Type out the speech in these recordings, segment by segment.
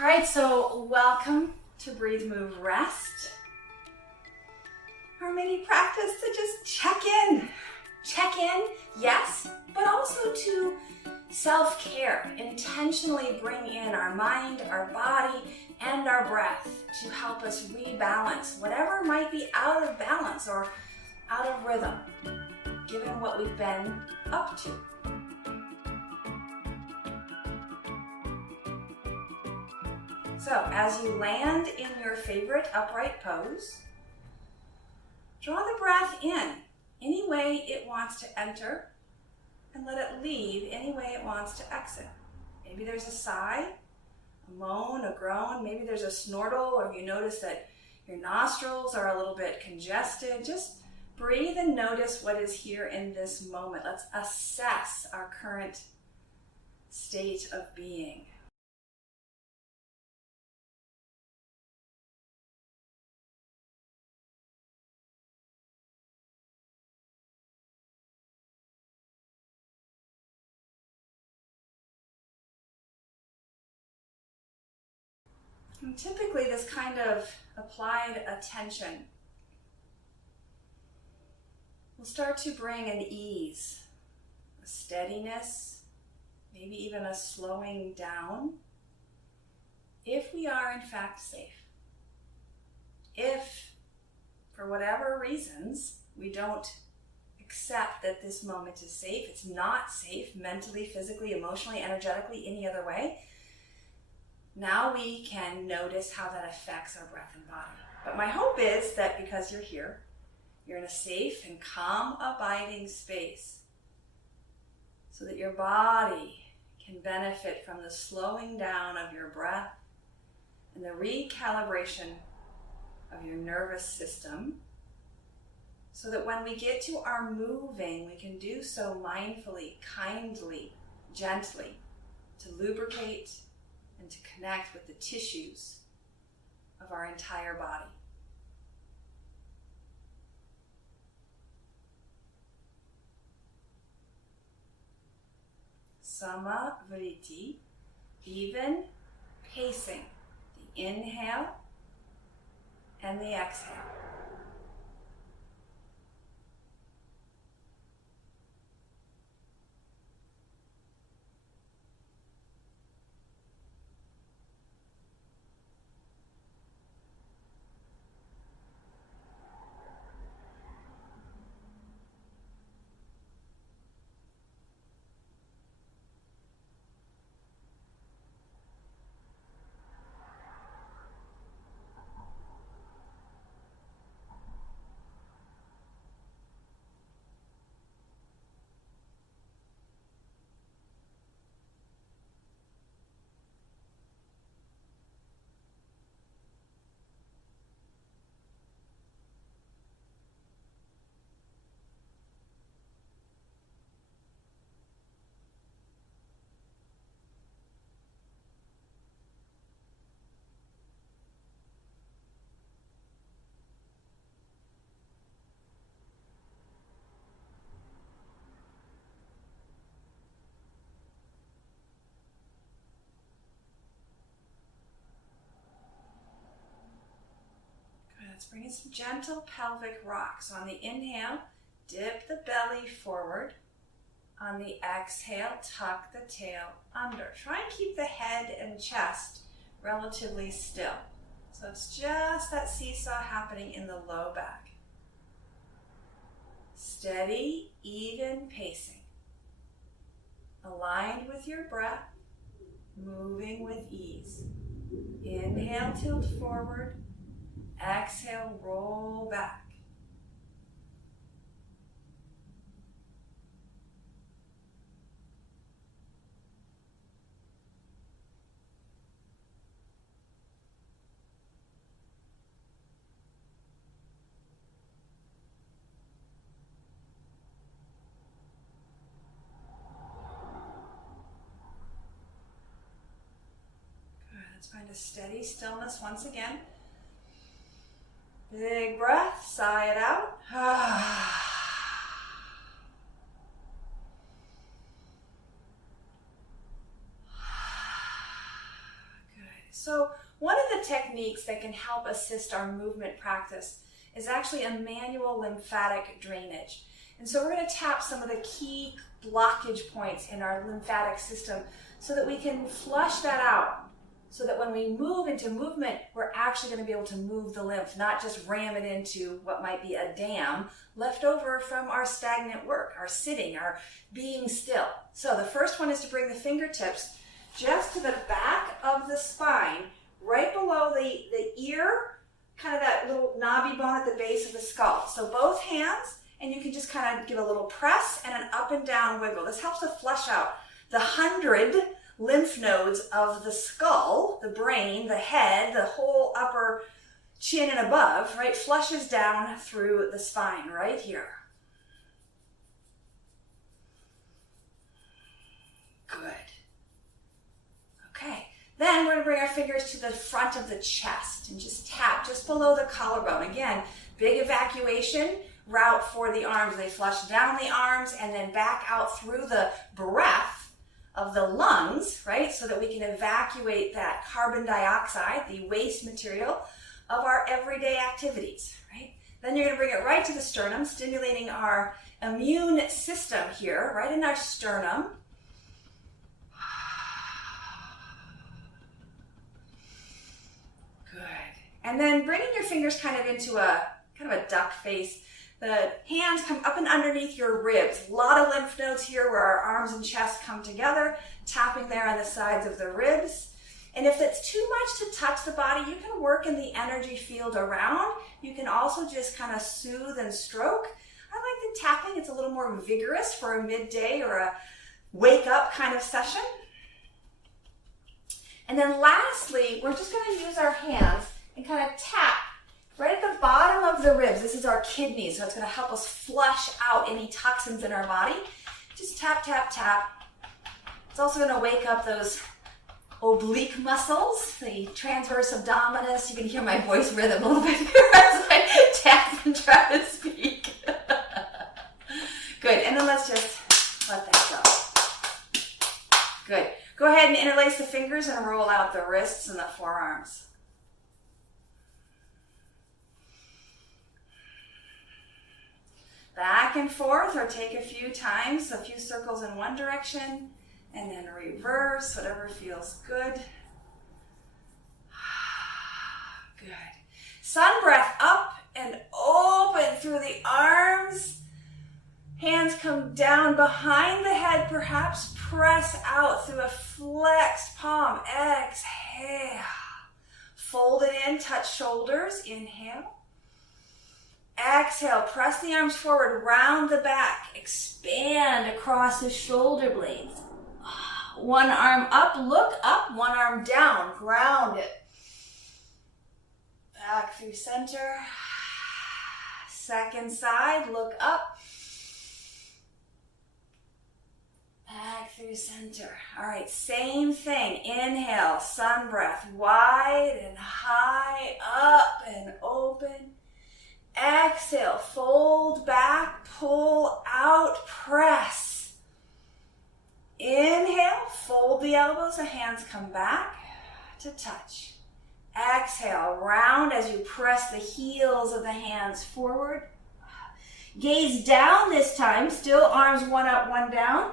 All right, so welcome to Breathe, Move, Rest. Our mini practice to just check in. Check in, yes, but also to self-care. Intentionally bring in our mind, our body, and our breath to help us rebalance whatever might be out of balance or out of rhythm, given what we've been up to. So, as you land in your favorite upright pose, draw the breath in any way it wants to enter and let it leave any way it wants to exit. Maybe there's a sigh, a moan, a groan, maybe there's a snortle, or you notice that your nostrils are a little bit congested. Just breathe and notice what is here in this moment. Let's assess our current state of being. And typically, this kind of applied attention will start to bring an ease, a steadiness, maybe even a slowing down, if we are in fact safe. If, for whatever reasons, we don't accept that this moment is safe, it's not safe mentally, physically, emotionally, energetically, any other way, now we can notice how that affects our breath and body. But my hope is that because you're here, you're in a safe and calm, abiding space so that your body can benefit from the slowing down of your breath and the recalibration of your nervous system, so that when we get to our moving, we can do so mindfully, kindly, gently, to lubricate and to connect with the tissues of our entire body. Samavriti, even pacing, the inhale and the exhale. Let's bring in some gentle pelvic rocks. So on the inhale, dip the belly forward. On the exhale, tuck the tail under. Try and keep the head and chest relatively still. So it's just that seesaw happening in the low back. Steady, even pacing. Aligned with your breath, moving with ease. Inhale, tilt forward. Exhale, roll back. Good. Let's find a steady stillness once again. Big breath, sigh it out. Good. So one of the techniques that can help assist our movement practice is actually a manual lymphatic drainage. And so we're going to tap some of the key blockage points in our lymphatic system so that we can flush that out. So that when we move into movement, we're actually going to be able to move the lymph, not just ram it into what might be a dam left over from our stagnant work, our sitting, our being still. So the first one is to bring the fingertips just to the back of the spine, right below the ear, kind of that little knobby bone at the base of the skull. So both hands, and you can just kind of give a little press and an up and down wiggle. This helps to flush out the 100 lymph nodes of the skull, the brain, the head, the whole upper chin and above, right? Flushes down through the spine right here. Good. Okay. Then we're going to bring our fingers to the front of the chest and just tap just below the collarbone. Again, big evacuation route for the arms. They flush down the arms and then back out through the breath of the lungs, right? So that we can evacuate that carbon dioxide, the waste material of our everyday activities, right? Then you're going to bring it right to the sternum, stimulating our immune system here, right in our sternum. Good. And then bringing your fingers kind of into a duck face. The hands come up and underneath your ribs. A lot of lymph nodes here where our arms and chest come together, tapping there on the sides of the ribs. And if it's too much to touch the body, you can work in the energy field around. You can also just kind of soothe and stroke. I like the tapping. It's a little more vigorous for a midday or a wake up kind of session. And then lastly, we're just going to use our hands and kind of tap right at the bottom of the ribs. This is our kidneys, so it's going to help us flush out any toxins in our body. Just tap, tap, tap. It's also going to wake up those oblique muscles, the transverse abdominis. You can hear my voice rhythm a little bit here as I tap and try to speak. Good, and then let's just let that go. Good. Go ahead and interlace the fingers and roll out the wrists and the forearms. Back and forth, or take a few times, a few circles in one direction, and then reverse, whatever feels good. Good. Sun breath up and open through the arms. Hands come down behind the head, perhaps press out through a flexed palm. Exhale. Fold it in, touch shoulders. Inhale. Exhale, press the arms forward, round the back, expand across the shoulder blades. One arm up, look up, one arm down, ground it. Back through center. Second side, look up. Back through center. All right, same thing. Inhale, sun breath, wide and high, up and open. Exhale, fold back, pull out, press. Inhale, fold the elbows, the hands come back to touch. Exhale, round as you press the heels of the hands forward. Gaze down this time, still arms one up, one down.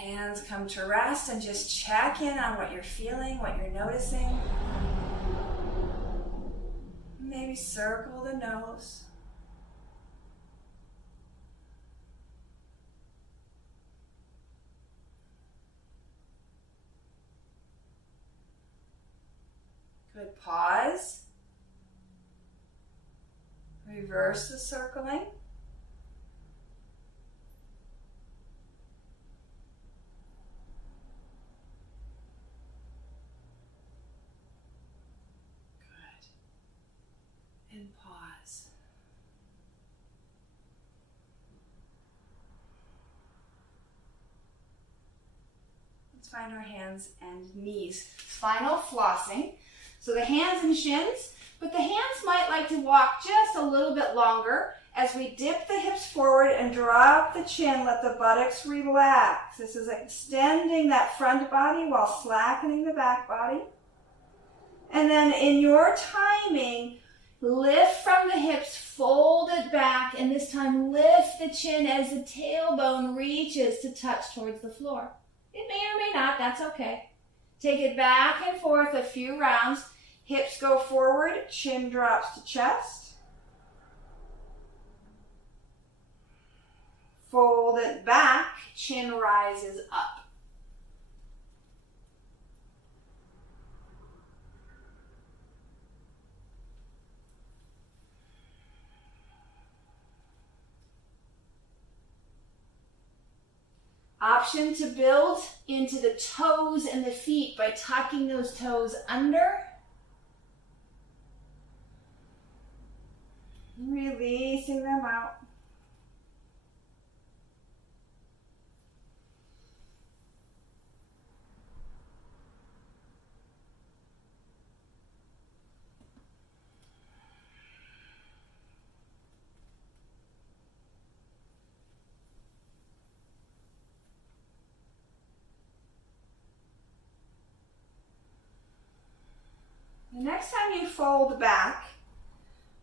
Hands come to rest and just check in on what you're feeling, what you're noticing. Maybe circle the nose. Good. Pause. Reverse the circling. And pause. Let's find our hands and knees. Spinal flossing. So the hands and shins But the hands might like to walk just a little bit longer as we dip the hips forward and drop the chin. Let the buttocks relax. This is extending that front body while slackening the back body. And then in your timing, lift from the hips, fold it back, and this time lift the chin as the tailbone reaches to touch towards the floor. It may or may not, that's okay. Take it back and forth a few rounds. Hips go forward, chin drops to chest. Fold it back, chin rises up. Option to build into the toes and the feet by tucking those toes under. Releasing them out. The next time you fold back,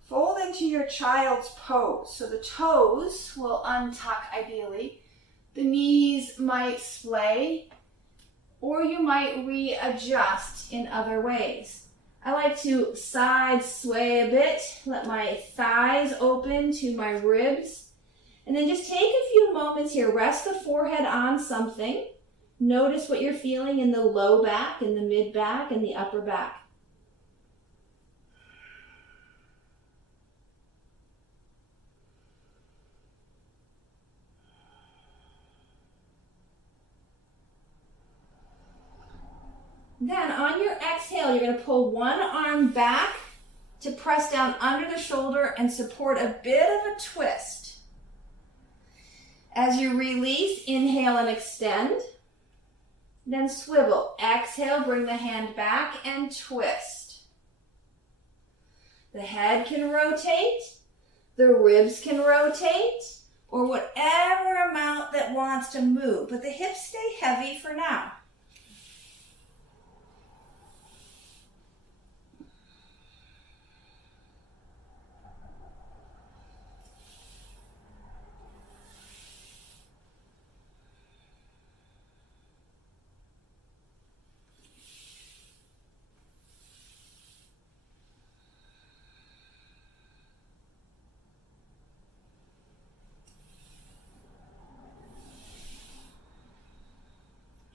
fold into your child's pose. So the toes will untuck ideally. The knees might splay, or you might readjust in other ways. I like to side sway a bit, let my thighs open to my ribs, and then just take a few moments here. Rest the forehead on something. Notice what you're feeling in the low back, in the mid back, and the upper back. Then on your exhale, you're going to pull one arm back to press down under the shoulder and support a bit of a twist. As you release, inhale and extend. Then swivel. Exhale, bring the hand back and twist. The head can rotate, the ribs can rotate, or whatever amount that wants to move. But the hips stay heavy for now.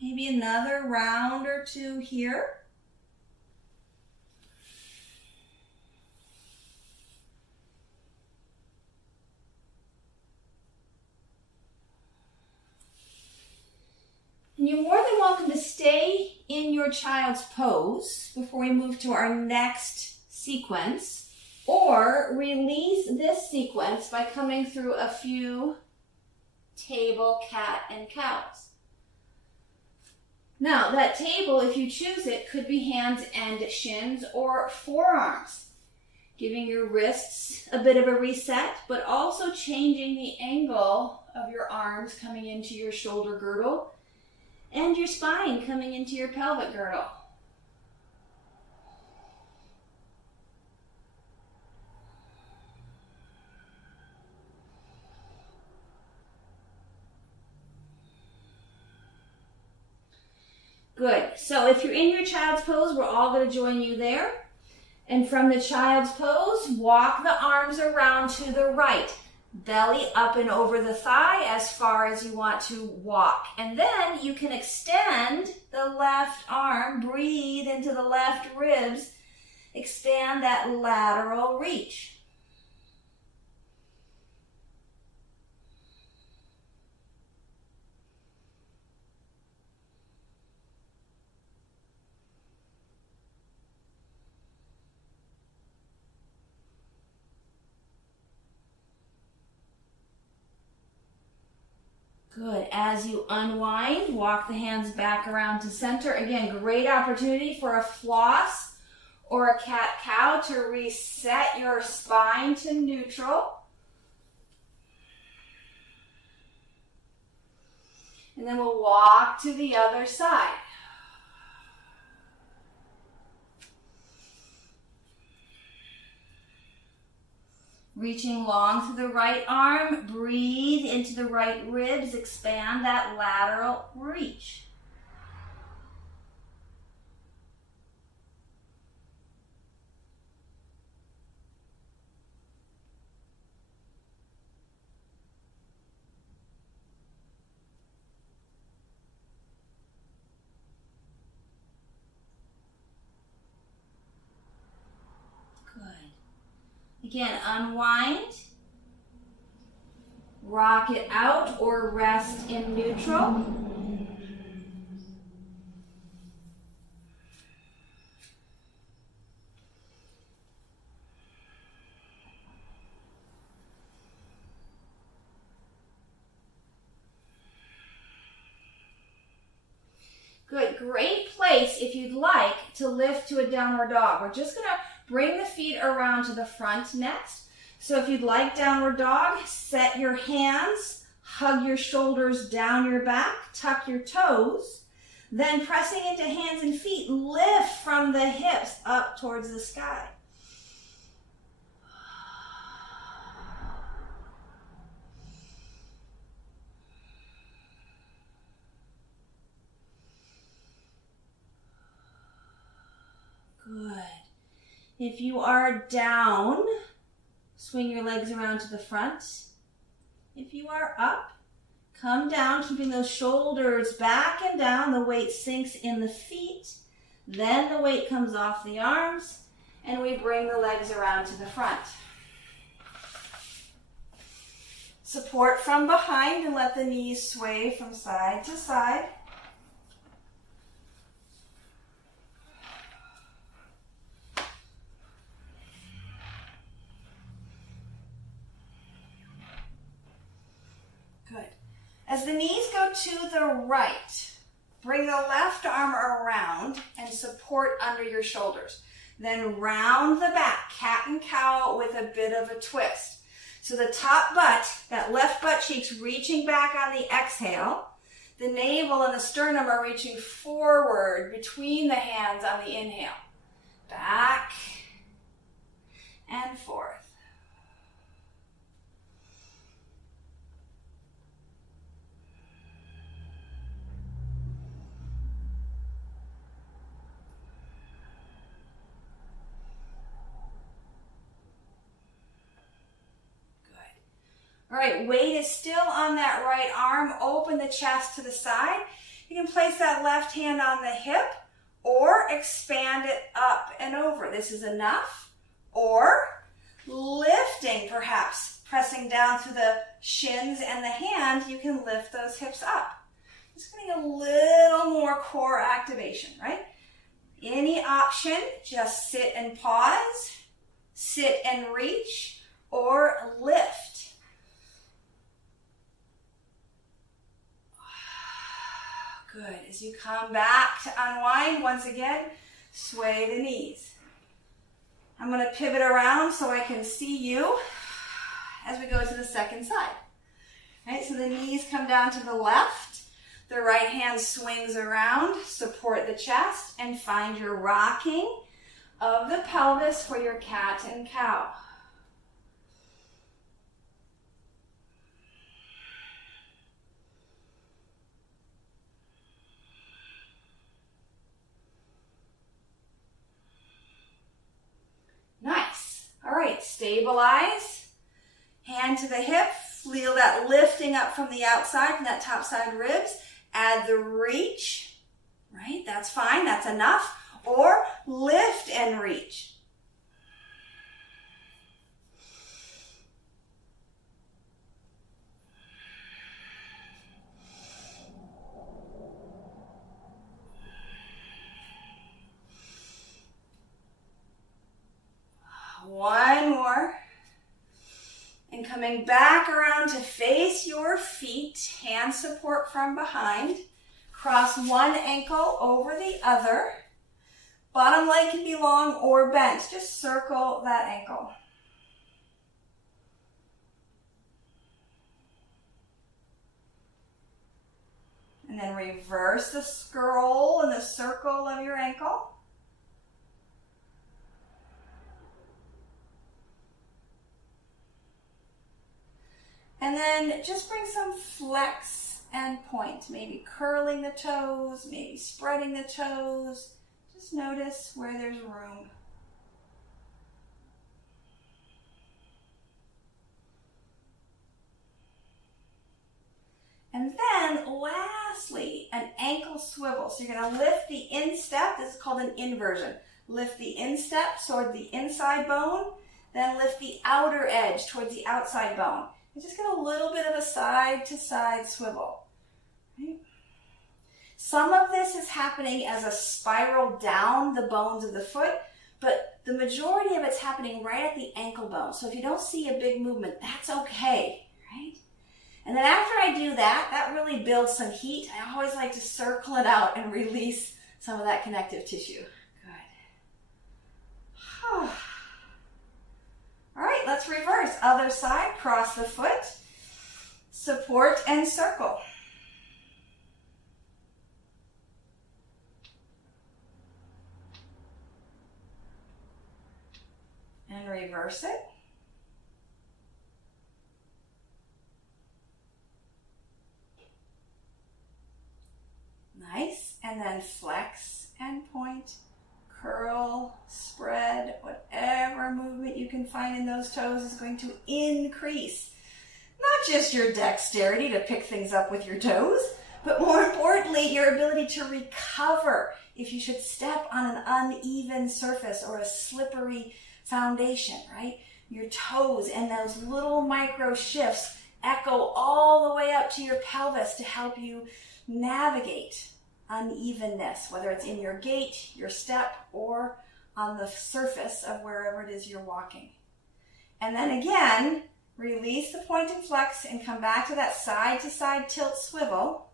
Maybe another round or two here. And you're more than welcome to stay in your child's pose before we move to our next sequence, or release this sequence by coming through a few table, cat, and cows. Now, that table, if you choose it, could be hands and shins or forearms, giving your wrists a bit of a reset, but also changing the angle of your arms coming into your shoulder girdle and your spine coming into your pelvic girdle. Good. So if you're in your child's pose, we're all going to join you there. And from the child's pose, walk the arms around to the right. Belly up and over the thigh as far as you want to walk. And then you can extend the left arm, breathe into the left ribs, expand that lateral reach. Good. As you unwind, walk the hands back around to center. Again, great opportunity for a floss or a cat-cow to reset your spine to neutral. And then we'll walk to the other side. Reaching long through the right arm, breathe into the right ribs, expand that lateral reach. Again, unwind, rock it out or rest in neutral. Good, great place if you'd like to lift to a downward dog. We're just gonna bring the feet around to the front next. So if you'd like downward dog, set your hands, hug your shoulders down your back, tuck your toes, then pressing into hands and feet, lift from the hips up towards the sky. Good. If you are down, swing your legs around to the front. If you are up, come down, keeping those shoulders back and down. The weight sinks in the feet. Then the weight comes off the arms, and we bring the legs around to the front. Support from behind and let the knees sway from side to side. As the knees go to the right, bring the left arm around and support under your shoulders. Then round the back, cat and cow with a bit of a twist. So the top butt, that left butt cheek's reaching back on the exhale. The navel and the sternum are reaching forward between the hands on the inhale. Back and forth. All right, weight is still on that right arm. Open the chest to the side. You can place that left hand on the hip or expand it up and over. This is enough. Or lifting, perhaps, pressing down through the shins and the hand, you can lift those hips up. Just getting a little more core activation, right? Any option, just sit and pause, sit and reach, or lift. Good. As you come back to unwind, once again, sway the knees. I'm going to pivot around so I can see you as we go to the second side. All right, so the knees come down to the left. The right hand swings around. Support the chest and find your rocking of the pelvis for your cat and cow. Nice. All right, stabilize. Hand to the hip. Feel that lifting up from the outside, from that top side ribs. Add the reach. Right, that's fine. That's enough. Or lift and reach. One more. And coming back around to face your feet, hand support from behind. Cross one ankle over the other. Bottom leg can be long or bent. Just circle that ankle. And then reverse the scroll and the circle of your ankle. And then just bring some flex and point. Maybe curling the toes, maybe spreading the toes. Just notice where there's room. And then lastly, an ankle swivel. So you're going to lift the instep. This is called an inversion. Lift the instep toward the inside bone, then lift the outer edge towards the outside bone. And just get a little bit of a side-to-side swivel. Right? Some of this is happening as a spiral down the bones of the foot, but the majority of it's happening right at the ankle bone. So if you don't see a big movement, that's okay, right? And then after I do that, that really builds some heat. I always like to circle it out and release some of that connective tissue. Good. All right, let's reverse. Other side, cross the foot, support and circle. And reverse it. Nice. And then flex and point, curl, spread, whatever movement you can find in those toes is going to increase not just your dexterity to pick things up with your toes, but more importantly, your ability to recover if you should step on an uneven surface or a slippery foundation, right? Your toes and those little micro shifts echo all the way up to your pelvis to help you navigate unevenness, whether it's in your gait, your step, or on the surface of wherever it is you're walking. And then again, release the point and flex and come back to that side-to-side tilt swivel.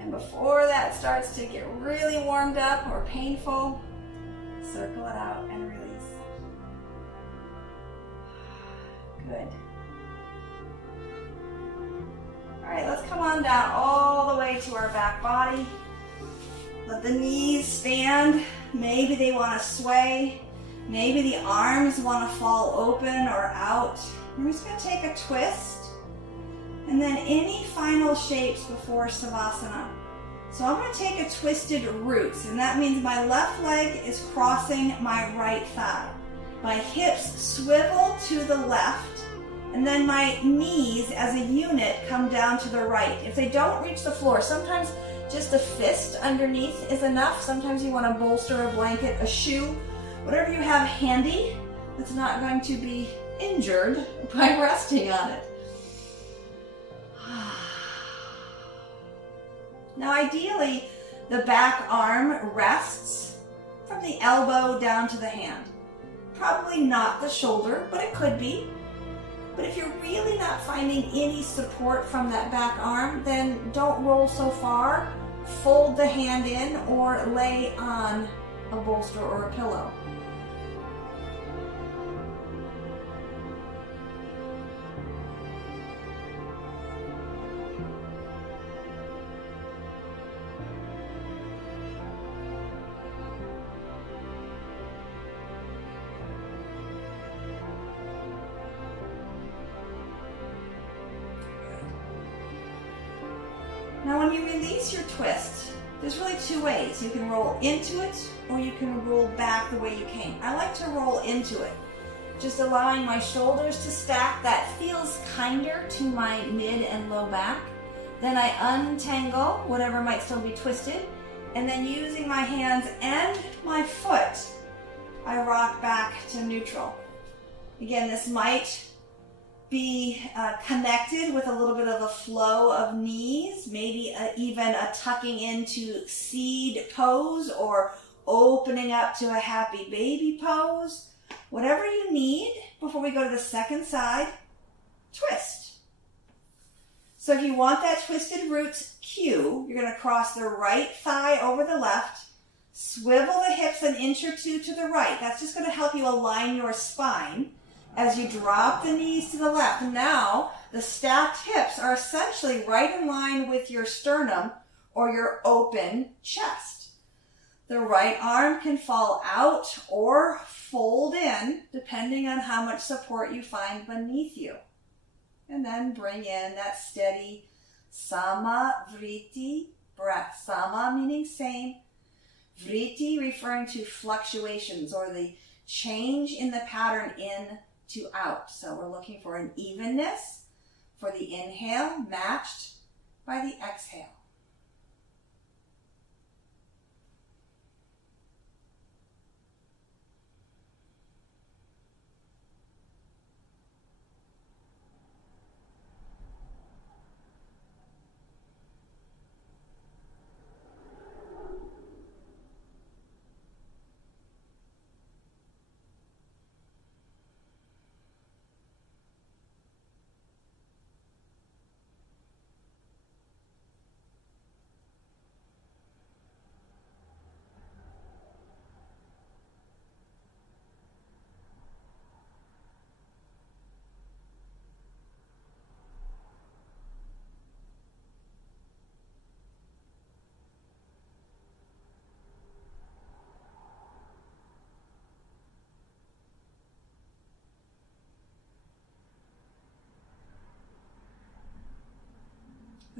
And before that starts to get really warmed up or painful, circle it out and release. Good. All right, let's come on down all the way to our back body. Let the knees stand. Maybe they want to sway. Maybe the arms want to fall open or out. We're just going to take a twist. And then any final shapes before Savasana. So I'm going to take a twisted roots, and that means my left leg is crossing my right thigh. My hips swivel to the left, and then my knees as a unit come down to the right. If they don't reach the floor, sometimes just a fist underneath is enough. Sometimes you want to bolster a blanket, a shoe, whatever you have handy that's not going to be injured by resting on it. Now ideally, the back arm rests from the elbow down to the hand. Probably not the shoulder, but it could be. But if you're really not finding any support from that back arm, then don't roll so far. Fold the hand in or lay on a bolster or a pillow. Now when you release your twist, there's really two ways. You can roll into it or you can roll back the way you came. I like to roll into it, just allowing my shoulders to stack. That feels kinder to my mid and low back. Then I untangle whatever might still be twisted, and then using my hands and my foot, I rock back to neutral. Again, this might be connected with a little bit of a flow of knees, maybe even a tucking into seed pose or opening up to a happy baby pose. Whatever you need before we go to the second side. twist. So if you want that twisted roots cue, you're going to cross the right thigh over the left, swivel the hips an inch or two to the right. That's just going to help you align your spine as you drop the knees to the left. And now the stacked hips are essentially right in line with your sternum or your open chest. The right arm can fall out or fold in depending on how much support you find beneath you. And then bring in that steady sama vritti breath. Sama meaning same. Vritti referring to fluctuations or the change in the pattern in to out. So we're looking for an evenness for the inhale matched by the exhale.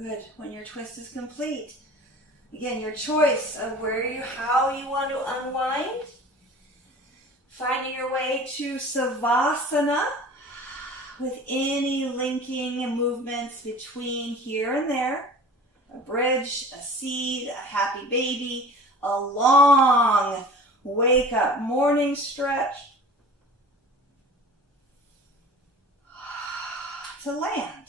Good. When your twist is complete, again, your choice of how you want to unwind. Finding your way to Savasana with any linking movements between here and there. A bridge, a seed, a happy baby, a long wake up morning stretch. To land.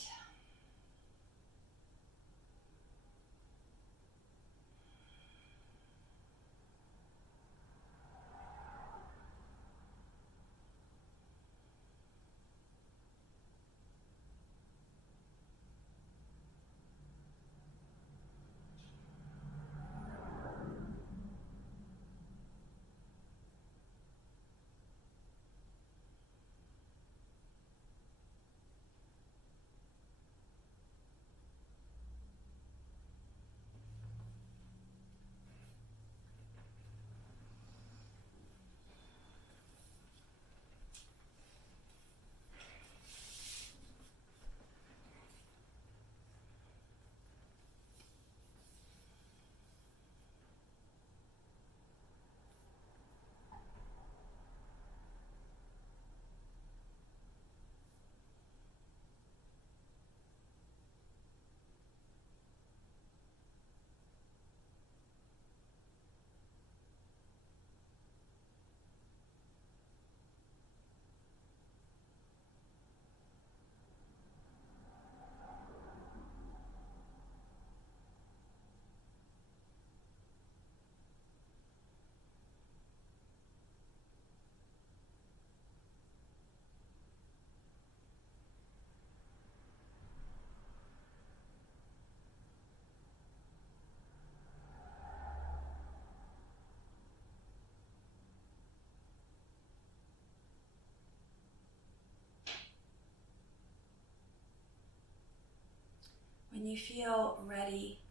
When you feel ready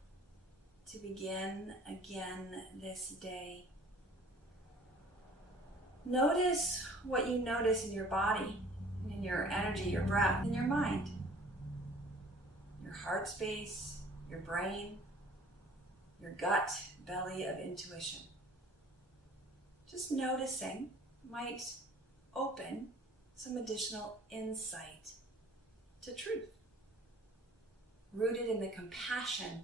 to begin again this day, notice what you notice in your body, in your energy, your breath, in your mind, your heart space, your brain, your gut, belly of intuition. Just noticing might open some additional insight to truth, rooted in the compassion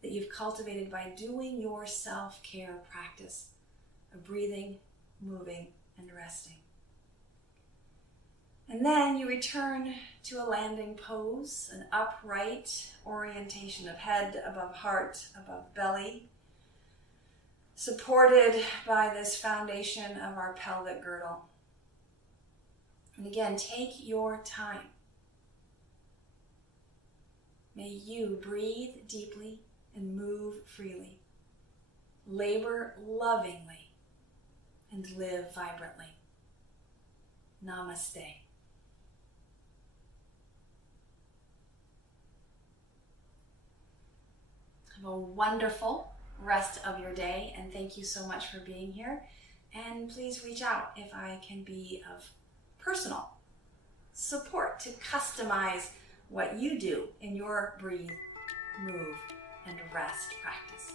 that you've cultivated by doing your self-care practice of breathing, moving, and resting. And then you return to a landing pose, an upright orientation of head above heart, above belly, supported by this foundation of our pelvic girdle. And again, take your time. May you breathe deeply and move freely, labor lovingly, and live vibrantly. Namaste. Have a wonderful rest of your day, and thank you so much for being here. And please reach out if I can be of personal support to customize what you do in your breathe, move, and rest practice.